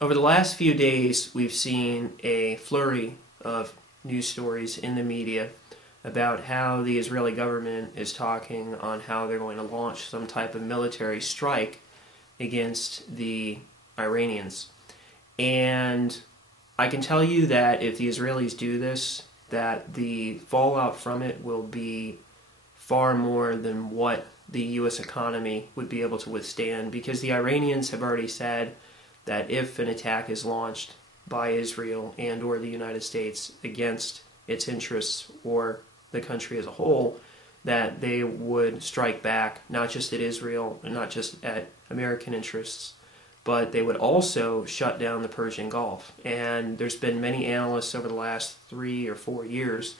Over the last few days, we've seen a flurry of news stories in the media about how the Israeli government is talking on how they're going to launch some type of military strike against the Iranians. And I can tell you that if the Israelis do this, that the fallout from it will be far more than what the U.S. economy would be able to withstand, because the Iranians have already said that if an attack is launched by Israel and or the United States against its interests or the country as a whole, that they would strike back, not just at Israel and not just at American interests, but they would also shut down the Persian Gulf. And there's been many analysts over the last 3 or 4 years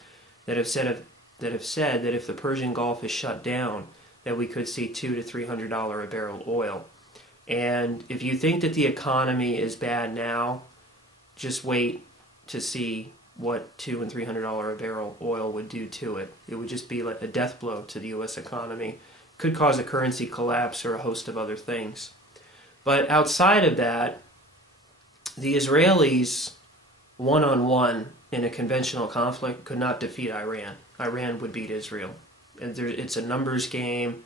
that have said that if the Persian Gulf is shut down, that we could see $200 to $300 a barrel oil. And if you think that the economy is bad now, just wait to see what $200 and $300 a barrel oil would do to it. It would just be like a death blow to the U.S. economy. Could cause a currency collapse or a host of other things. But outside of that, the Israelis, one-on-one in a conventional conflict, could not defeat Iran. Iran would beat Israel. It's a numbers game.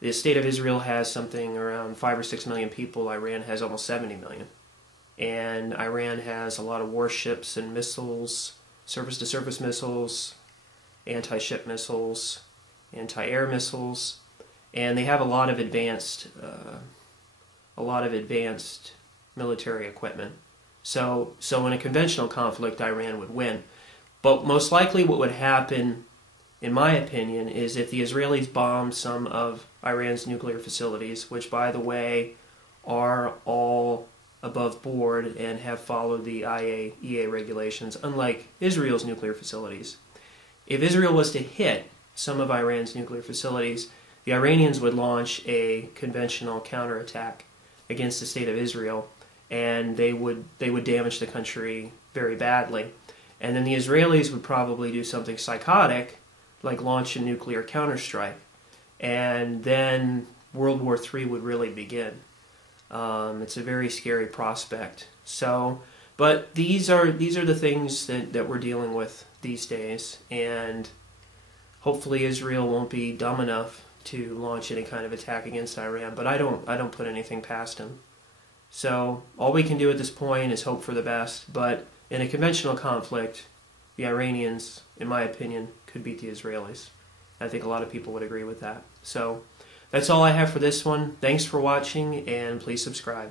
The state of Israel has something around 5 or 6 million people. Iran has almost 70 million. And Iran has a lot of warships and missiles, surface-to-surface missiles, anti-ship missiles, anti-air missiles, and they have a lot of advanced military equipment. So in a conventional conflict, Iran would win. But most likely what would happen, in my opinion, is if the Israelis bomb some of Iran's nuclear facilities, which, by the way, are all above board and have followed the iaea regulations, unlike Israel's nuclear facilities. If Israel was to hit some of Iran's nuclear facilities, the Iranians would launch a conventional counterattack against the state of Israel, and they would damage the country very badly. And then the Israelis would probably do something psychotic, like launch a nuclear counterstrike, and then World War III would really begin. It's a very scary prospect. But these are the things that we're dealing with these days, and hopefully Israel won't be dumb enough to launch any kind of attack against Iran. But I don't put anything past them. So all we can do at this point is hope for the best. But in a conventional conflict, the Iranians, in my opinion, could beat the Israelis. I think a lot of people would agree with that. So that's all I have for this one. Thanks for watching, and please subscribe.